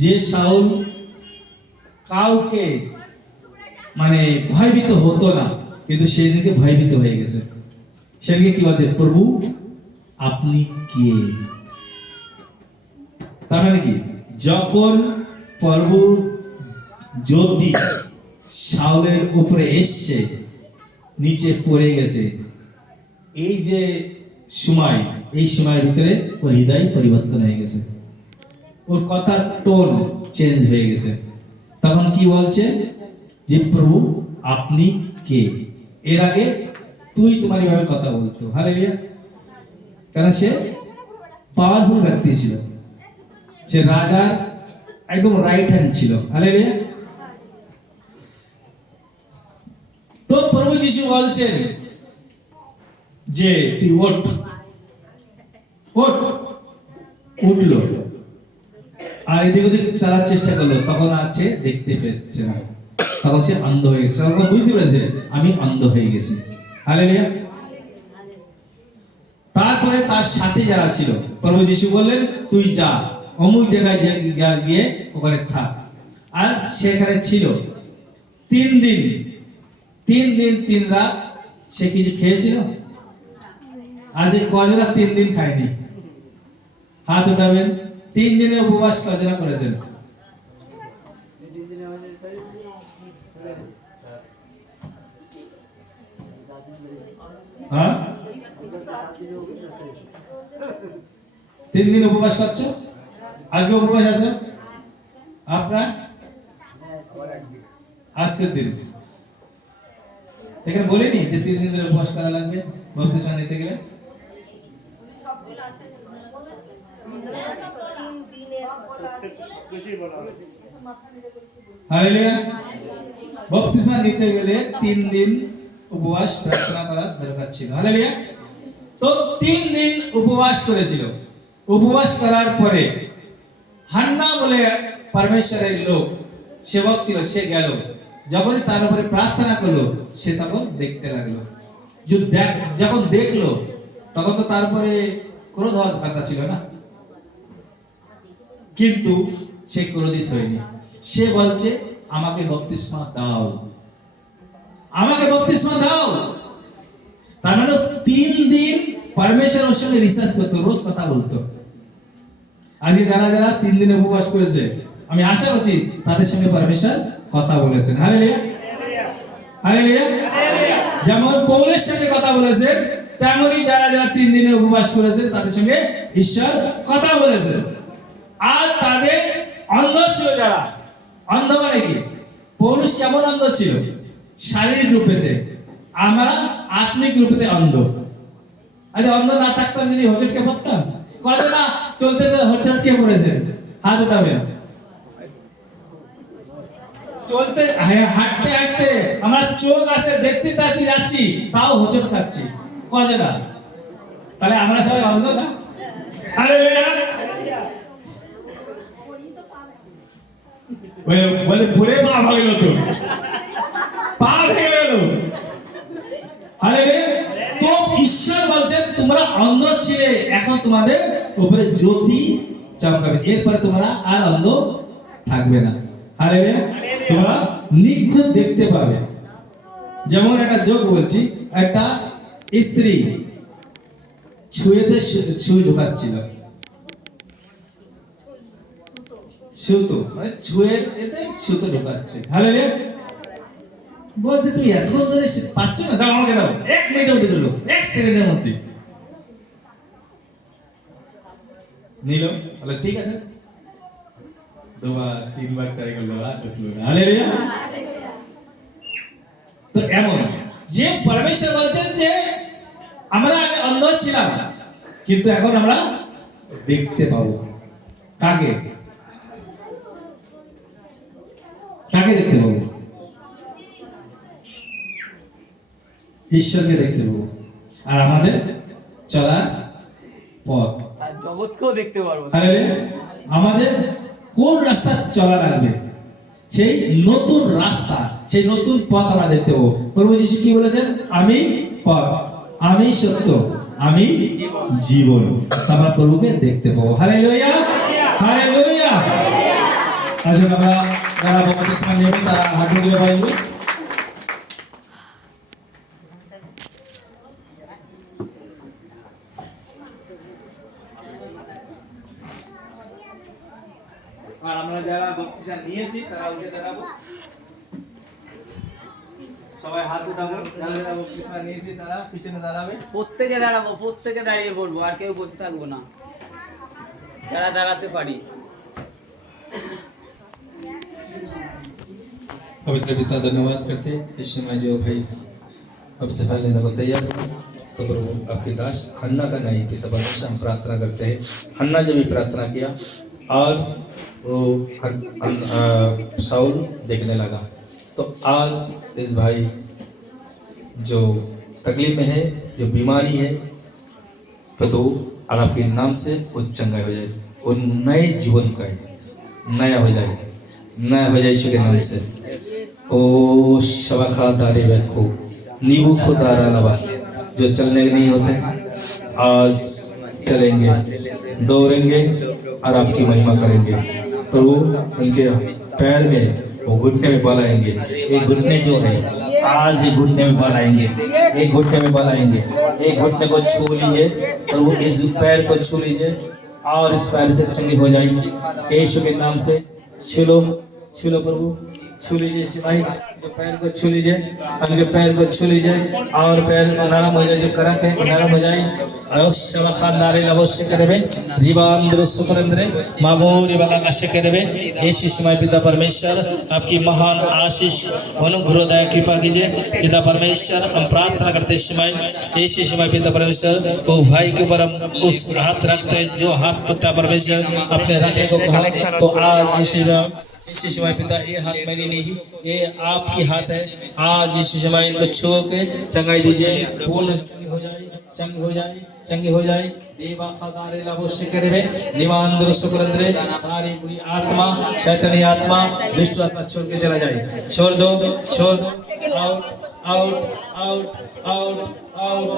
যে শাউল কাউকে মানে ভয়ভীত হতো না, কিন্তু সেদিকে ভয়ভীত হয়ে গেছে। সেদিকে কি বলছে? প্রভু আপনি কে? তার মানে কি? যখন প্রভু জ্যোতি শাউলের উপরে এসছে, নিচে পড়ে গেছে, এই যে সময়, এই সময়ের ভিতরে ওর হৃদয় পরিবর্তন হয়ে গেছে, ওর কথার টোন চেঞ্জ হয়ে গেছে। তখন কি বলছে? যে প্রভু আপনি কে? এর আগে তুই তোমার ভাবে কথা বলতো। হালেলুয়া। কারণ সে পাওয়ারফুল ব্যক্তি ছিল, সে রাজার একদম রাইট হ্যান্ড ছিল। হালেলুয়া। তো প্রভু যিশু বলছেন যে তুই ওঠ। উঠলো, আর এদিক ওদিক চালার চেষ্টা করলো, তখন আছে দেখতে পেচ্ছে না, তখন সে অন্ধ হয়ে গেছে। তখন বুঝতে পেরেছে আমি অন্ধ হয়ে গেছি। হালেলুয়া। তারপরে তার সাথে যারা ছিল, প্রভু যিশু বললেন তুই যা অমুক জায়গায় গিয়ে ওখানে থাক। আর সেখানে ছিল 3 দিন 3 রাত। সে কিছু খেয়েছিল? আজ কজনা 3 দিন খায়নি? হাত উঠাবেন। 3 দিনের উপবাস কজনা করেছেন? হ্যাঁ, 3 দিন উপবাস করছো? আজকে উপবাস আছে আপনার? আজকের দিন এখানে বলিনি যে 3 দিন ধরে উপবাস করা লাগবে বাপ্তিস্মা নিতে গেলে? হালেলুয়া। বাপ্তিস্মা নিতে গেলে 3 দিন উপবাস প্রার্থনা করার দরকার ছিল। হালেলুয়া। তো 3 দিন উপবাস করেছিল। উপবাস করার পরে হান্না বলে পরমেশ্বরের লোক সেবক ছিল, সে গেল। যখন তার উপরে প্রার্থনা করলো, সে তখন দেখতে লাগলো। যখন দেখলো, তখন তো তারপরে ক্রোধ হওয়ার কথা ছিল না, কিন্তু সে ক্রোধিত হয়নি। সে বলছে আমাকে বাপ্তিস্মা দাও, আমাকে বাপ্তিস্মা দাও। তার মানে 3 দিন পরমেশ্বরের সঙ্গে রিসার্চ করতো, রোজ কথা বলতো। আজকে যারা যারা 3 দিন উপবাস করেছে, আমি আশা করছি তাদের সঙ্গে পরমেশ্বর কথা বলেছেন। হালেলুয়া। হালেলুয়া। যেমন পৌলের সঙ্গে কথা বলেছেন, তেমনি যারা যারা 3 দিনে উপবাস করেছে তাদের সঙ্গে ঈশ্বর কথা বলেছে। আর তাদের অন্ধ ছিল যারা, অন্ধ মানে কি? পৌলুস কেমন অন্ধ ছিল? শারীরিক রূপেতে, আমরা আত্মিক রূপেতে অন্ধ। আজ অন্ধ না থাকতাম যদি হোঁচটকে পড়তাম? কতটা চলতে হোঁচটকে পড়েছে, হাত উঠাবেন। চলতে হাঁটতে হাঁটতে আমার চোখ আছে, দেখতে দেখতে যাচ্ছি, তাও হোঁচট খাচ্ছি কজনা? তাহলে আমরা সবাই অন্ধ না? হালেলুয়া। বলে পুরে পা ভাগলো তো, পা ভেঙে গেল। হালেলুয়া। তো ঈশ্বর বলছেন তোমরা অন্ধ ছিলে, এখন তোমাদের উপরে জ্যোতি চমকাবে, এরপরে তোমরা আর অন্ধ থাকবে না। হালেলুয়া। তোমরা নিখুঁত দেখতে পাবে। যেমন একটা যোগ বলছি, একটা স্ত্রী ছুঁয়েতে সুই ঢোকাচ্ছিল, সুতো মানে ছুঁয়ে এতে সুতো ঢোকাচ্ছে। হালেলুয়া। বলছে তুমি এত ধরে পাচ্ছ না, দাও আমাকে দাও, 1 মিনিটের মধ্যে দিল, 1 সেকেন্ডের মধ্যে নিল। বলে ঠিক আছে, 2বার 3বার ট্রাই করলো, আর ঢুকলো না। হালেলুয়া। তো এমন যে পরমেশ্বর বলছেন যে আমরা আগে অন্ধ ছিলাম, কিন্তু এখন আমরা দেখতে পাবো। কাকে? কাকে দেখতে পাবো? ঈশ্বরকে দেখতে পাবো। আর আমাদের চলার পথ, আর জগৎকেও দেখতে পারবো। হালেলুয়া। আমাদের কোন রাস্তা চলা লাগবে, সেই নতুন রাস্তা, সেই নতুন পথ আমরা দেখতে পাবো। প্রভু যিশু কি বলেছেন? আমি পথ, আমি সত্য, আমি জীবন। আমরা প্রভুকে দেখতে পাবো। Hallelujah, hallelujah. আসুন আমরা যারা ভগবানের সামনে যাবেন তারা হাত তুলে বলবো। আর আমরা যারা বক্তৃতা নিয়েছি তারা উঠে দাঁড়াবো, সবাই হাত উঠাবো। যারা যারা বক্তৃতা নিয়েছি তারা পিছনে দাঁড়াবে। প্রত্যেকে দাঁড়াবো, প্রত্যেকে দাঁড়িয়ে পড়বো, আর কেউ বসে থাকবো না, যারা দাঁড়াতে পারি। पवित्र पिता धन्यवाद करते इस समय जो भाई अब सफाई लेने को तैयार हो, तो प्रभु आपके दास हन्ना का नहीं पिता परमेश्वर हम प्रार्थना करते हैं। हन्ना जब भी प्रार्थना किया और वो साउल देखने लगा, तो आज इस भाई जो तकलीफ में है, जो बीमारी है, प्रभु और आपके नाम से वो चंगा हो जाए, वो नए जीवन का नया हो जाए, नया हो जाए यीशु के नाम से। ओ शबखा दारे को नींबू खुदारा लबा, जो चलने नहीं होते आज चलेंगे, दौड़ेंगे और आपकी महिमा करेंगे। प्रभु उनके पैर में वो घुटने में बल आएंगे, एक घुटने जो है आज ये घुटने में बल आएंगे, एक घुटने में बल आएंगे। एक घुटने को छू लीजिए प्रभु, इस पैर को छू लीजिए और इस पैर से चंगी हो जाएगी यीशु के नाम से। छू लो प्रभु, छू लीजिए सिपाही, जो पैर को छू लीजिए, उनके पैर को छू लीजिए और पैर नरम हो जाए, जो करक है नरम हो जाए। अवश्य अवश्य करेंगे रिबांद्र सुपरेंद्र मामोरी वाला का शेकरेंगे। यीशु समय पिता परमेश्वर आपकी महान आशीष अनुग्रह दया कृपा कीजिए। पिता परमेश्वर हम प्रार्थना करते समय यीशु समय पिता परमेश्वर वो भाई के ऊपर हम उस हाथ रखते जो हाथ पिता परमेश्वर अपने रखने को कहा, तो आज यीशु समय पिता ये हाथ मेरी नहीं, ये आपकी हाथ है। आज यीशु समय इनको छू के चंगाई दीजिए, पूर्ण चंगी हो जाए, चंगी हो जाए, चंगी हो जाए। देवा खदारे लाभोष्य करे निवांद्र सुकरंद्रे, सारी बुरी आत्मा, शैतानी आत्मा, दुष्ट आत्मा छोड़ के चला जाए। छोड़ दो, out out out out out.